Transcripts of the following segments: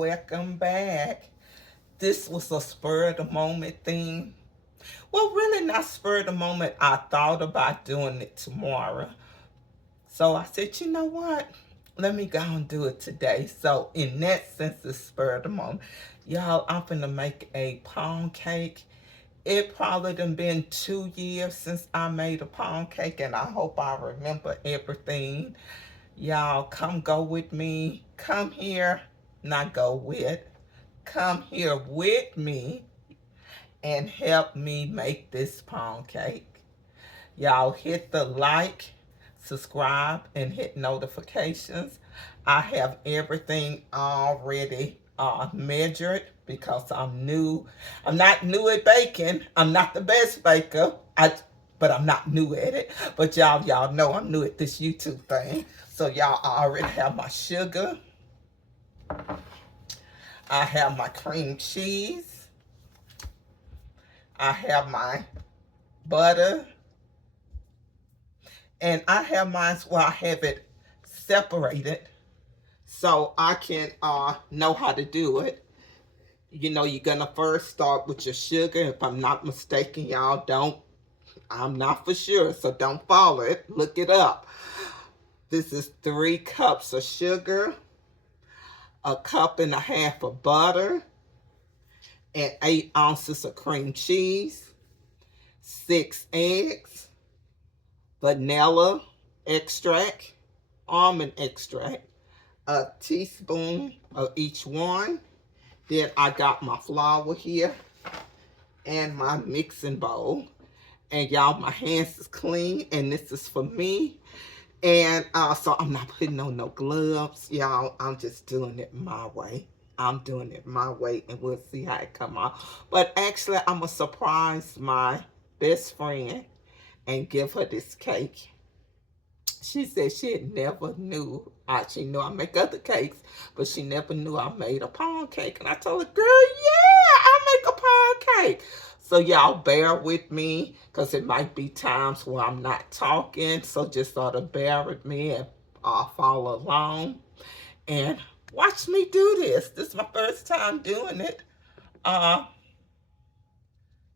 welcome back. This was a spur of the moment thing. Well, really not spur of the moment. I thought about doing it tomorrow. So I said, you know what? Let me go and do it today. So in that sense, it's spur of the moment. Y'all, I'm finna make a pound cake. It probably done been 2 years since I made a pound cake, and I hope I remember everything. Y'all, come go with me. Come here, not go with. Come here with me and help me make this pound cake. Y'all hit the like, subscribe, and hit notifications. I have everything already measured because I'm new. I'm not new at baking. I'm not the best baker. But I'm not new at it. But y'all know I'm new at this YouTube thing. So y'all already have my sugar. I have my cream cheese. I have my butter. And I have mine where I have it separated so I can know how to do it. You know, you're gonna first start with your sugar. If I'm not mistaken, y'all don't. I'm not for sure, so don't follow it. Look it up. This is 3 cups of sugar, a cup and a half of butter, and 8 ounces of cream cheese, 6 eggs, vanilla extract, almond extract, a teaspoon of each one. Then I got my flour here and my mixing bowl. And y'all, my hands is clean, and this is for me. And so I'm not putting on no gloves, y'all. I'm just doing it my way. I'm doing it my way, and we'll see how it come out. But actually, I'm gonna surprise my best friend and give her this cake. She said she had never knew. She knew I make other cakes, but she never knew I made a pound cake. And I told her, girl, yeah, I make a pound cake. So y'all bear with me, because it might be times where I'm not talking. So just sort of bear with me and follow along. And watch me do this. This is my first time doing it.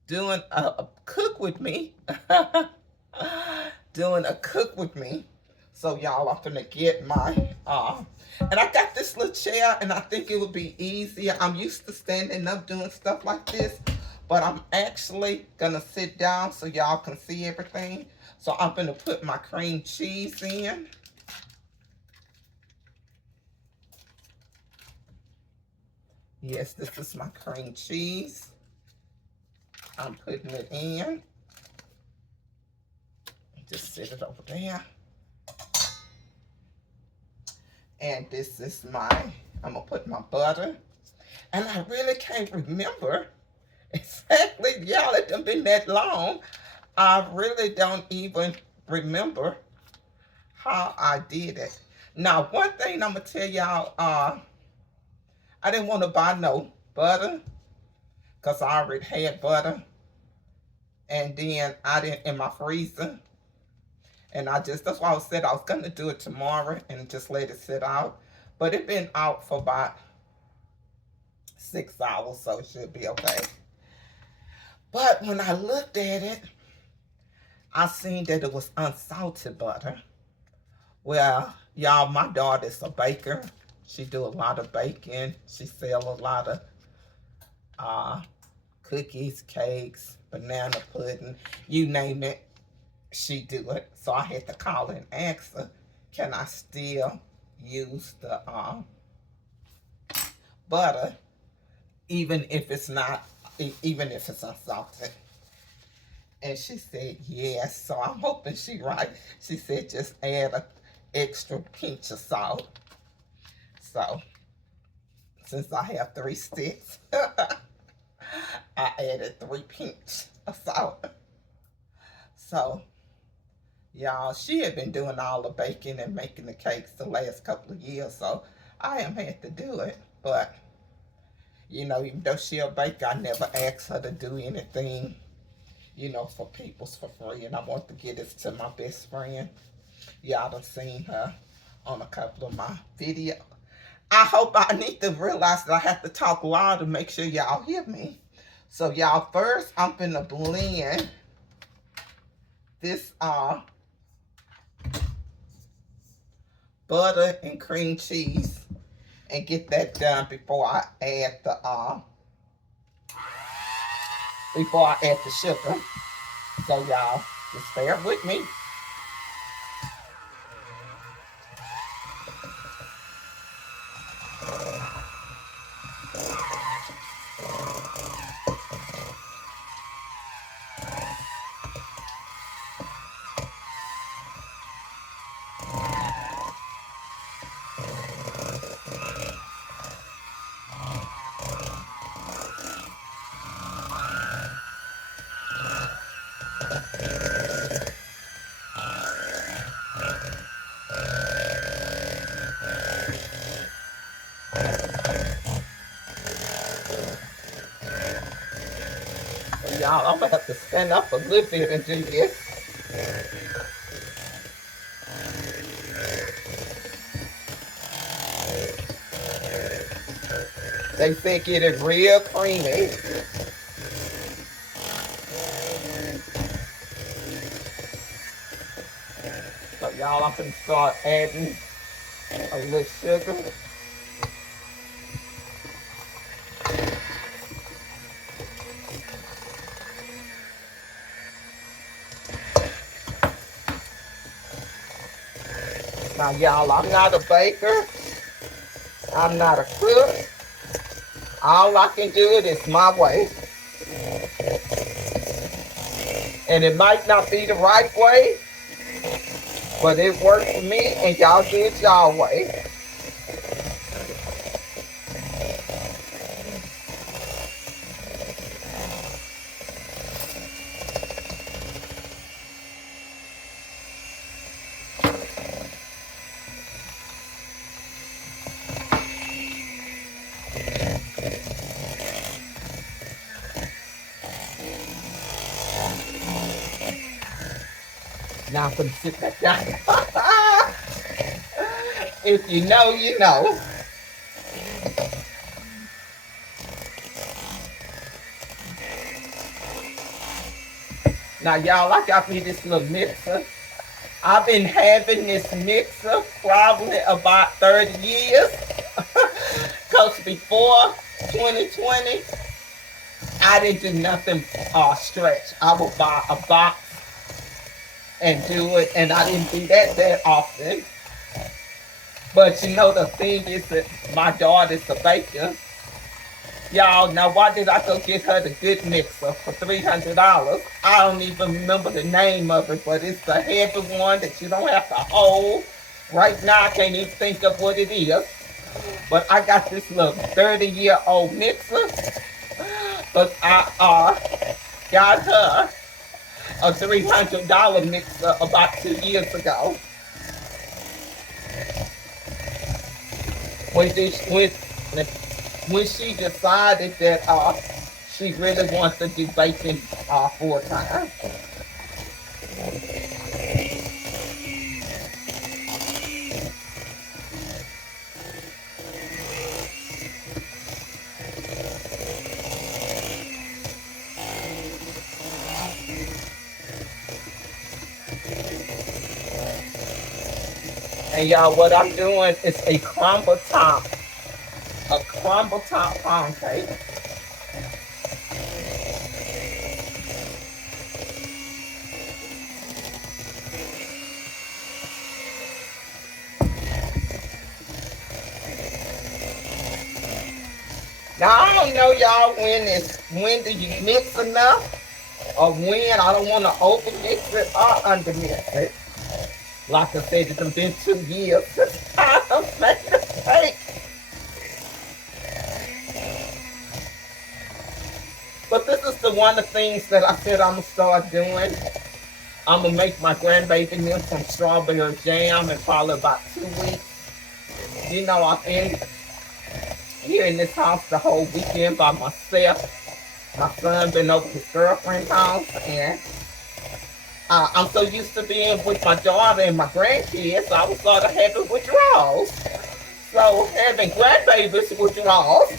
Doing a cook with me. Doing a cook with me. So y'all, I'm gonna get my and I got this little chair, and I think it would be easier. I'm used to standing up doing stuff like this, but I'm actually gonna sit down so y'all can see everything. So I'm gonna put my cream cheese in. Yes, this is my cream cheese. I'm putting it in. Just sit it over there. And this is I'm gonna put my butter. And I really can't remember exactly, y'all, it done been that long. I really don't even remember how I did it. Now, one thing I'm gonna tell y'all, I didn't want to buy no butter because I already had butter. And then I didn't in my freezer. And that's why I said I was gonna do it tomorrow and just let it sit out. But it been out for about 6 hours, so it should be okay. But when I looked at it, I seen that it was unsalted butter. Well, y'all, my daughter's a baker. She do a lot of baking. She sell a lot of cookies, cakes, banana pudding, you name it, she do it. So I had to call and ask her, can I still use the butter, even if it's unsalted? And she said yes. So I'm hoping she right. She said just add an extra pinch of salt. So since I have 3 sticks, I added 3 pinches of salt. So y'all, she had been doing all the baking and making the cakes the last couple of years, so I am had to do it. But you know, even though she a baker, I never asked her to do anything, you know, for people's for free. And I want to give this to my best friend. Y'all done seen her on a couple of my videos. I hope I need to realize that I have to talk loud to make sure y'all hear me. So y'all, first I'm gonna blend this butter and cream cheese and get that done before I add the sugar. So y'all, just bear with me. So y'all, I'm gonna have to stand up a little bit and do this. They say get it real creamy. So y'all, I'm gonna start adding a little sugar. Now y'all, I'm not a baker. I'm not a cook. All I can do it is my way. And it might not be the right way, but it worked for me and y'all do it y'all way. Now I'm gonna sit back down. If you know, you know. Now y'all, I got me this little mixer. I've been having this mixer probably about 30 years. Because before 2020, I didn't do nothing stretch. I would buy a box and do it, and I didn't do that often. But you know, the thing is that my daughter's a baker. Y'all, now why did I go get her the good mixer for $300? I don't even remember the name of it, but it's the heavy one that you don't have to hold. Right now, I can't even think of what it is. But I got this little 30-year-old mixer. But I got her a $300 mixer about 2 years ago. When she decided that she really wants to do baking full time. And y'all, what I'm doing is a crumble top pound cake. Now I don't know y'all when do you mix enough or when I don't want to over mix it or under mix it. Like I said, it's been 2 years since I made the cake. But this is one of the things that I said I'm going to start doing. I'm going to make my grandbaby meal some strawberry jam in probably about 2 weeks. You know, I've been here in this house the whole weekend by myself. My son been over his girlfriend's house, and I'm so used to being with my daughter and my grandkids, so I was sort of having withdrawals. So having grandbabies was lost.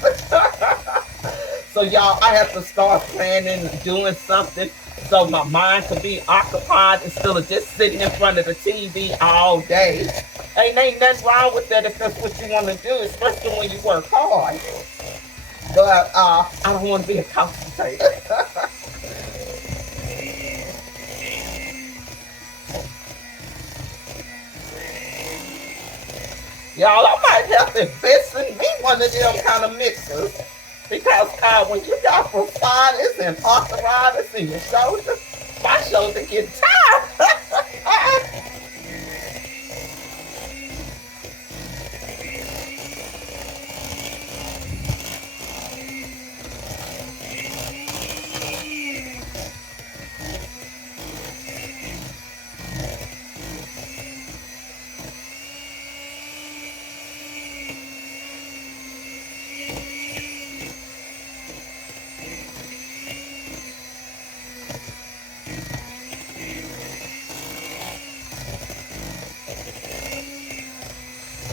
So y'all, I have to start planning, doing something so my mind can be occupied instead of just sitting in front of the TV all day. Ain't nothing wrong with that if that's what you want to do, especially when you work hard. But I don't want to be a concentrator. Y'all, I might have to invest in me one of them kind of mixers. Because when you got bursitis and arthritis in your shoulder, my shoulder get tired.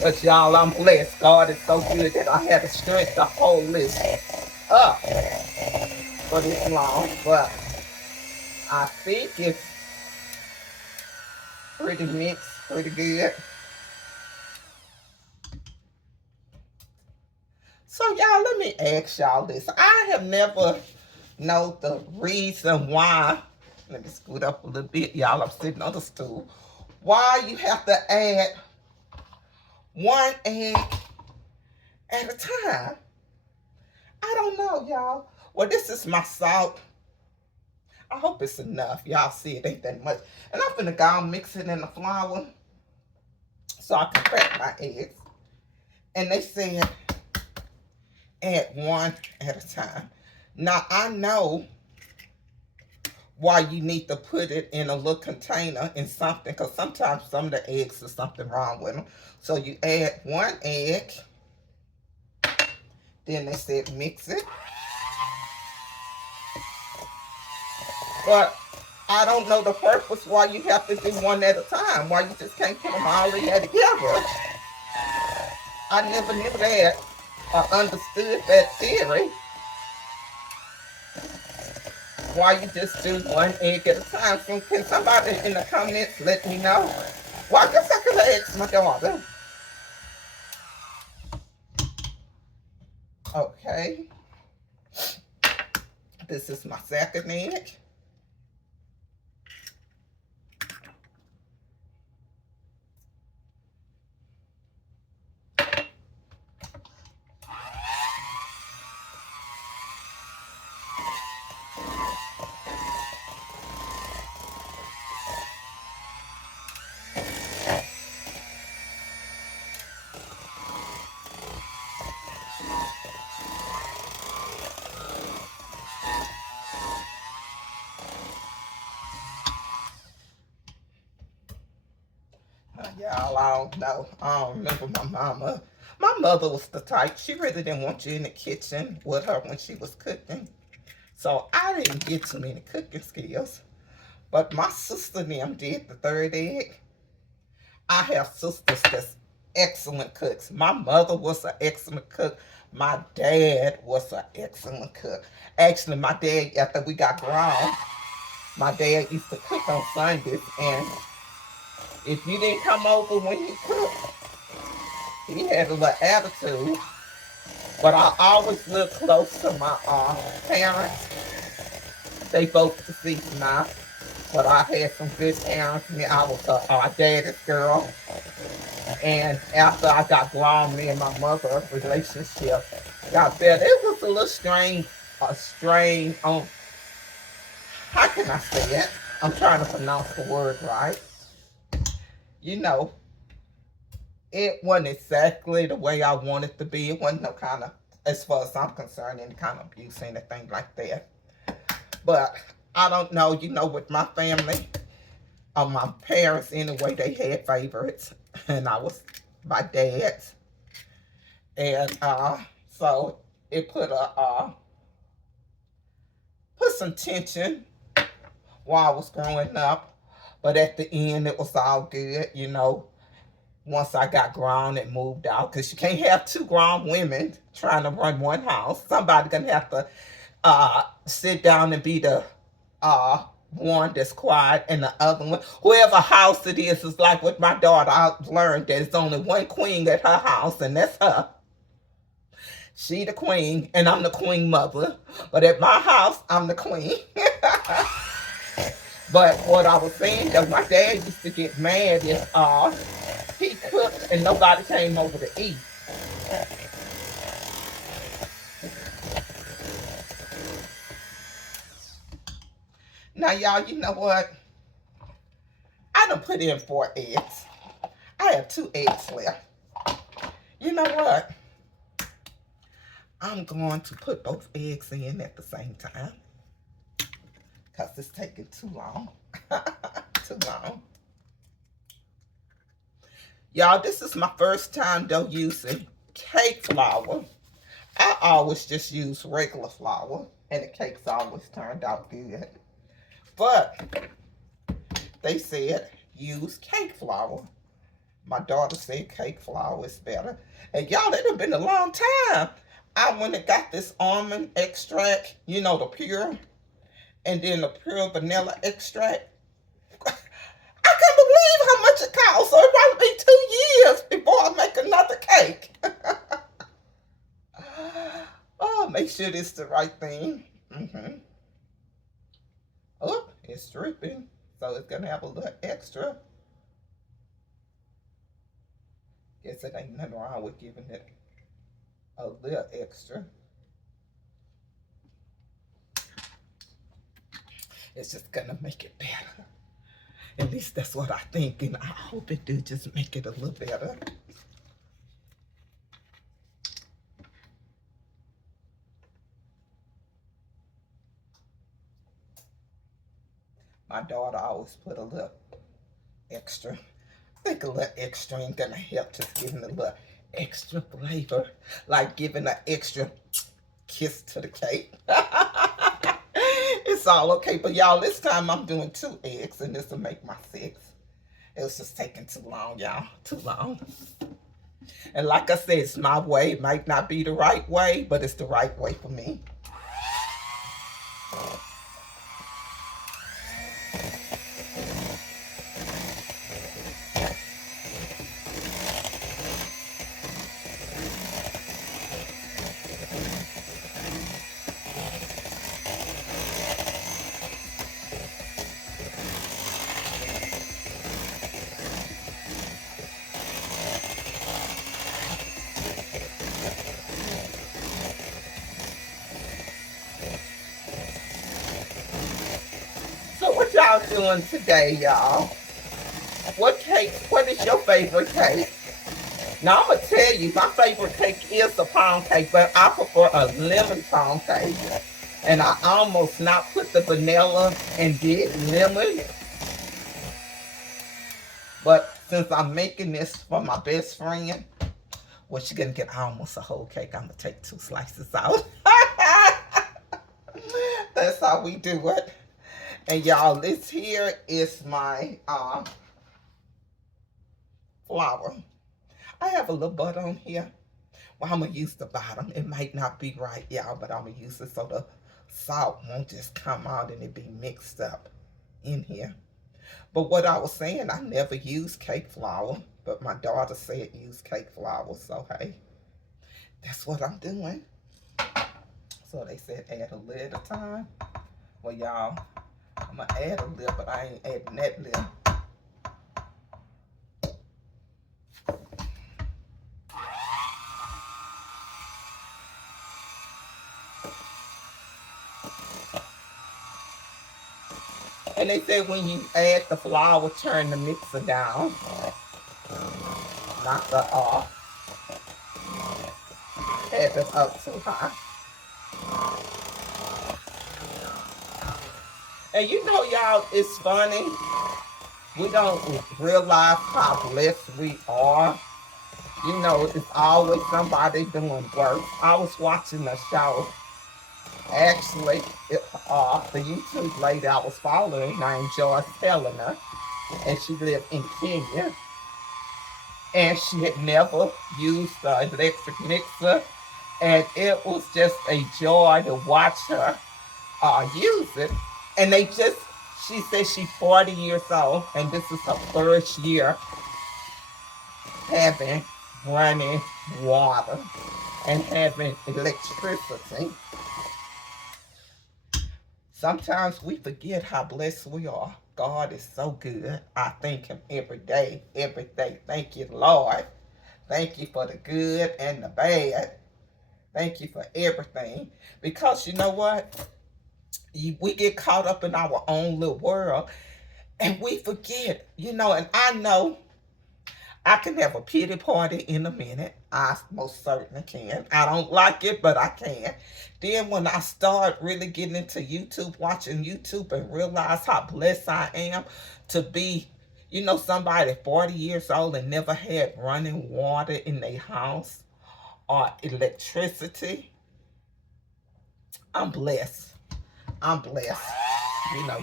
But y'all, I'm blessed. God is so good that I had the strength to hold this up for this long. But I think it's pretty mixed, pretty good. So y'all, let me ask y'all this. I have never know the reason why. Let me scoot up a little bit, y'all. I'm sitting on the stool. Why you have to add one egg at a time? I don't know, y'all. Well, this is my salt. I hope it's enough. Y'all see it ain't that much. And I'm finna go and mix it in the flour so I can crack my eggs. And they said add one at a time. Now, I know why you need to put it in a little container in something, because sometimes some of the eggs there's something wrong with them. So you add one egg, then they said mix it. But I don't know the purpose why you have to do one at a time, why you just can't put them all in there together. I never knew that or understood that theory. Why you just do one egg at a time. So can somebody in the comments let me know? Well, I guess I could ask my daughter. Okay. This is my second egg. Y'all, I don't know. I don't remember my mama. My mother was the type, she really didn't want you in the kitchen with her when she was cooking. So I didn't get too many cooking skills. But my sister and them did the third egg. I have sisters that's excellent cooks. My mother was an excellent cook. My dad was an excellent cook. Actually, my dad, after we got grown, my dad used to cook on Sundays, and if you didn't come over when he cooked, he had a little attitude. But I always lived close to my parents. They both deceased now. But I had some good parents. I was a daddy's girl. And after I got grown, me and my mother's relationship got better. It was a little strain on, how can I say it? I'm trying to pronounce the word right. You know, it wasn't exactly the way I wanted it to be. It wasn't no kind of, as far as I'm concerned, any kind of abuse or anything like that. But I don't know, you know, with my family, my parents anyway, they had favorites. And I was my dad's. And so it put some tension while I was growing up. But at the end, it was all good, you know. once I got grown and moved out, because you can't have two grown women trying to run one house. Somebody gonna have to sit down and be the one that's quiet, and the other one, whoever house it is like with my daughter. I've learned that it's only one queen at her house, and that's her. She the queen, and I'm the queen mother. But at my house, I'm the queen. But what I was saying, that my dad used to get mad if he cooked and nobody came over to eat. Now, y'all, you know what? I done put in 4 eggs. I have 2 eggs left. You know what? I'm going to put both eggs in at the same time, because it's taking too long. Too long. Y'all, this is my first time though using cake flour. I always just use regular flour, and the cakes always turned out good. But they said use cake flour. My daughter said cake flour is better. And y'all, it done been a long time. I went and got this almond extract, you know, the pure, and then the pure vanilla extract. I can't believe how much it costs. So it might be 2 years before I make another cake. Oh, make sure this is the right thing. Oh, it's dripping, so it's gonna have a little extra. Guess it ain't nothing wrong with giving it a little extra. It's just gonna make it better. At least that's what I think, and I hope it do just make it a little better. My daughter always put a little extra. I think a little extra ain't gonna help, just giving a little extra flavor, like giving an extra kiss to the cake. It's all okay, but y'all, this time I'm doing 2 eggs, and this will make my 6. It was just taking too long, y'all, too long. And like I said, it's my way. It might not be the right way, but it's the right way for me. So what y'all doing today, y'all? What is your favorite cake? Now I'm gonna tell you, my favorite cake is a pound cake, but I prefer a lemon pound cake. And I almost not put the vanilla and did lemon. But since I'm making this for my best friend, well, she's gonna get almost a whole cake. I'm gonna take 2 slices out. That's how we do it. And y'all, this here is my flour. I have a little butter on here. Well, I'm gonna use the bottom. It might not be right, y'all, but I'm gonna use it so the salt won't just come out and it be mixed up in here. But what I was saying, I never use cake flour, but my daughter said use cake flour, so hey, that's what I'm doing. So they said add a little at a time. Well, y'all, I'm gonna add a little, but I ain't adding that little. And they said when you add the flour, turn the mixer down, not the have it up too high. And you know, y'all, it's funny. We don't realize how blessed we are. You know, it's always somebody doing work. I was watching a show. Actually, the YouTube lady I was following named Joyce Helena, and she lived in Kenya. and she had never used the electric mixer, and it was just a joy to watch her use it. And she said she's 40 years old, and this is her first year having running water and having electricity. Sometimes we forget how blessed we are. God is so good. I thank him every day, every day. Thank you, Lord. Thank you for the good and the bad. Thank you for everything. Because you know what? We get caught up in our own little world and we forget, and I know I can have a pity party in a minute. I most certainly can. I don't like it, but I can. Then when I start really getting into YouTube, watching YouTube, and realize how blessed I am to be, somebody 40 years old and never had running water in their house or electricity, I'm blessed. I'm blessed.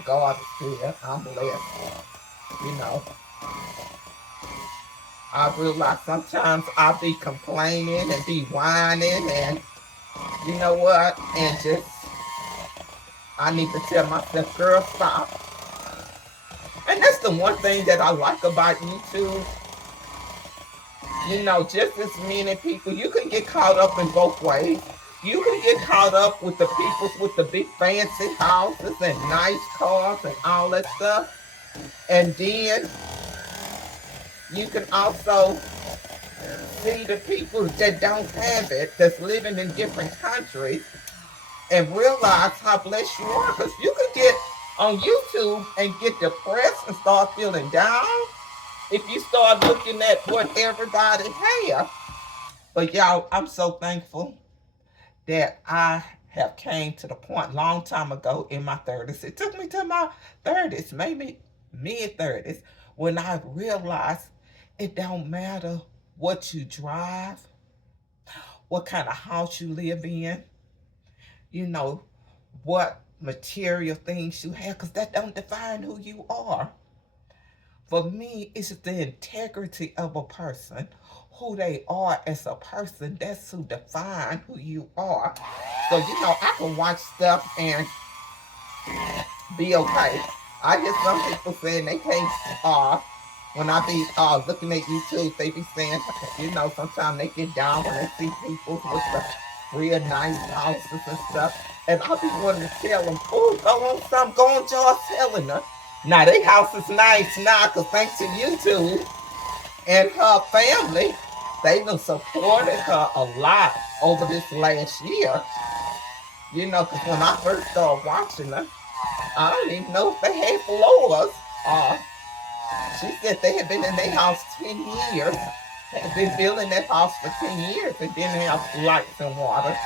God is good. I'm blessed. You know, I realize sometimes I'll be complaining and be whining and you know what? And just, I need to tell myself, girl, stop. And that's the one thing that I like about YouTube. Just as many people, you can get caught up in both ways. You can get caught up with the people with the big fancy houses and nice cars and all that stuff. And then you can also see the people that don't have it, that's living in different countries, and realize how blessed you are. Because you can get on YouTube and get depressed and start feeling down if you start looking at what everybody has. But y'all, I'm so thankful that I have came to the point long time ago in my 30s. It took me to my 30s, maybe mid 30s, when I realized it don't matter what you drive, what kind of house you live in, what material things you have, because that don't define who you are. For me, it's the integrity of a person, who they are as a person. That's who define who you are. So, I can watch stuff and be okay. I hear some people saying they can't, when I be looking at YouTube, they be saying, sometimes they get down when they see people with the real nice houses and stuff. And I be wanting to tell them, oh, go on, y'all telling her. Now, their house is nice now, because thanks to YouTube and her family, they done supported her a lot over this last year. Because when I first started watching her, I don't even know if they had floors. She said they had been in their house 10 years. They had been building that house for 10 years and didn't have lights and water.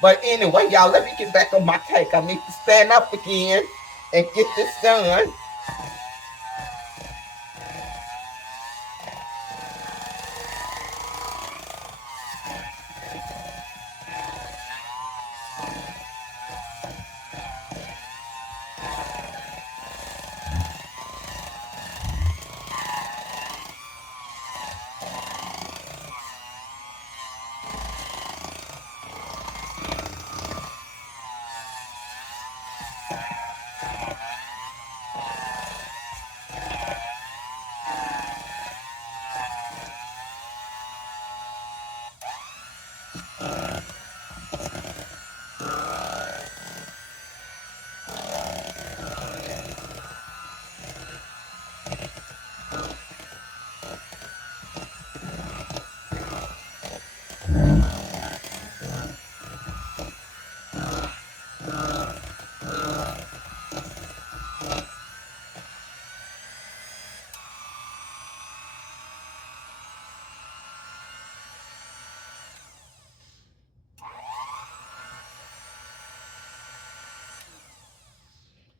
But anyway, y'all, let me get back on my cake. I need to stand up again and get this done.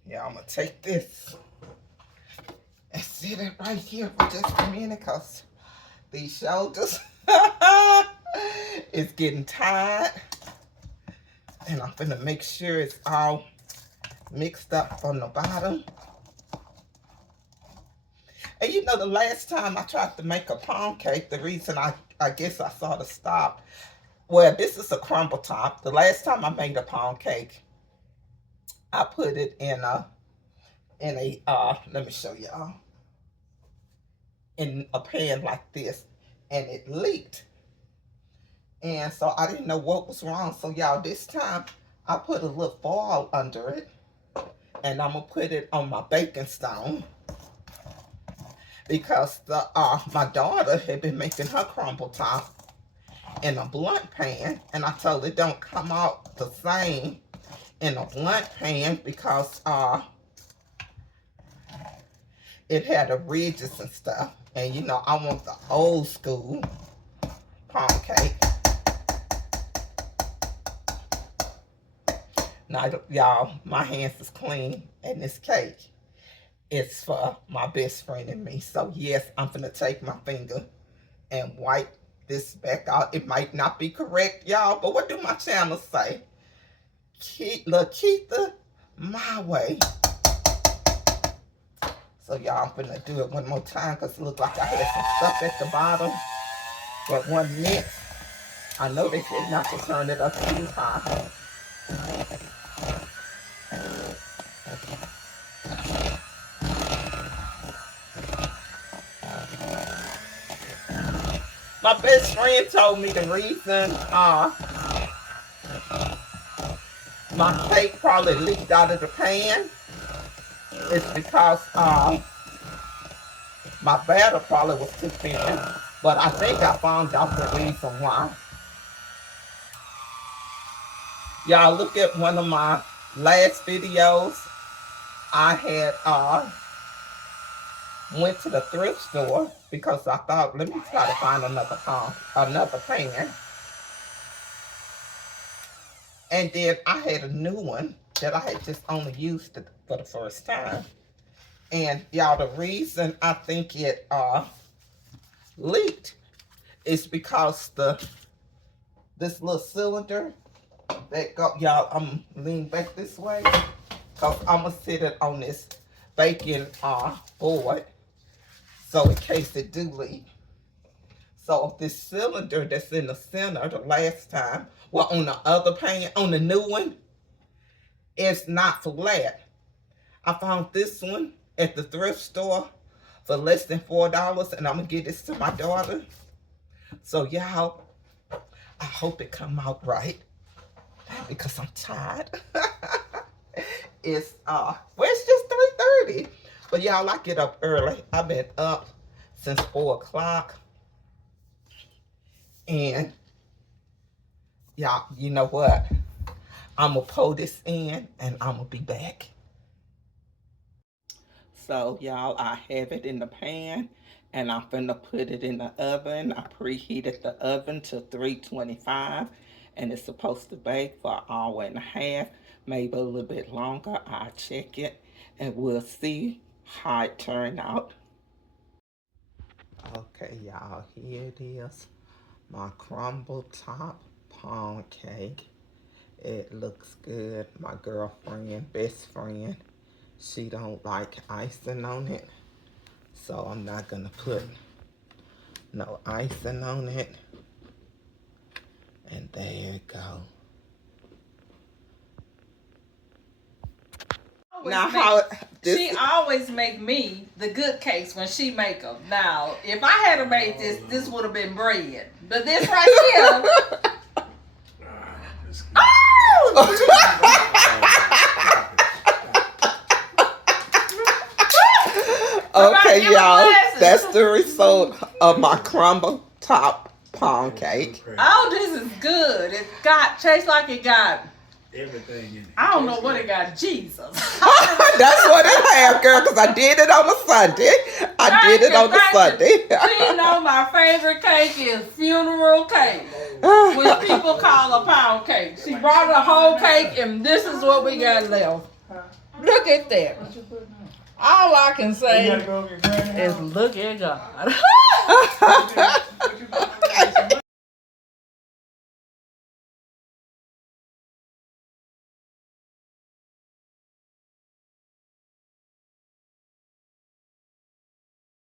Yeah, I'm going to take this and sit it right here for just a minute, because these shoulders is getting tired. And I'm going to make sure it's all mixed up on the bottom. And you know, the last time I tried to make a pound cake, the reason I guess I sort of stopped. Well, this is a crumble top. The last time I made a pound cake, I put it in a let me show y'all, in a pan like this, and it leaked. And so I didn't know what was wrong. So y'all, this time I put a little foil under it, and I'm gonna put it on my baking stone because the my daughter had been making her crumble top in a blunt pan, and I told her don't come out the same in a blunt pan because it had the ridges and stuff. And you know, I want the old school pound cake. Now, y'all, my hands is clean, and this cake is for my best friend and me. So yes, I'm gonna take my finger and wipe this back out. It might not be correct, y'all, but what do my channel say? Lakeitha, my way. So y'all, I'm gonna do it one more time because it looked like I had some stuff at the bottom. But 1 minute, I know they said not to turn it up too high. My best friend told me the reason my cake probably leaked out of the pan is because my batter probably was too thin. But I think I found out the reason why. Y'all look at one of my last videos. I had went to the thrift store because I thought, let me try to find another pan. And then I had a new one that I had just only used for the first time. And y'all, the reason I think it leaked is because this little cylinder that go, y'all, I'm leaning back this way because I'm gonna sit it on this baking board, so in case it do leak. So this cylinder that's in the center the last time, well, on the other pan, on the new one, it's not flat. I found this one at the thrift store for less than $4, and I'm gonna give this to my daughter. So y'all, I hope it come out right because I'm tired. It's well, it's just 3:30, but y'all, I get up early. I've been up since 4 o'clock, and y'all, you know what? I'm gonna pour this in, and I'm gonna be back. So y'all, I have it in the pan, and I'm finna put it in the oven. I preheated the oven to 325, and it's supposed to bake for 1.5 hours, maybe a little bit longer. I'll check it, and we'll see how it turned out. Okay, y'all, here it is. My crumble top pound cake. It looks good. My girlfriend, best friend, she don't like icing on it, so I'm not gonna put no icing on it. And there it go. She always make me the good cakes when she make them. Now, if I had made this would have been bread. But this right here. Okay, y'all, that's the result of my crumble top pound cake. Oh, this is good. It tastes like it got everything in it. I don't know what it got. Jesus. That's what it had, girl, because I did it on a Sunday. I did it on the Sunday. You know, my favorite cake is funeral cake, which people call a pound cake. She brought a whole cake, and this is what we got left. Look at that. All I can say is look at God.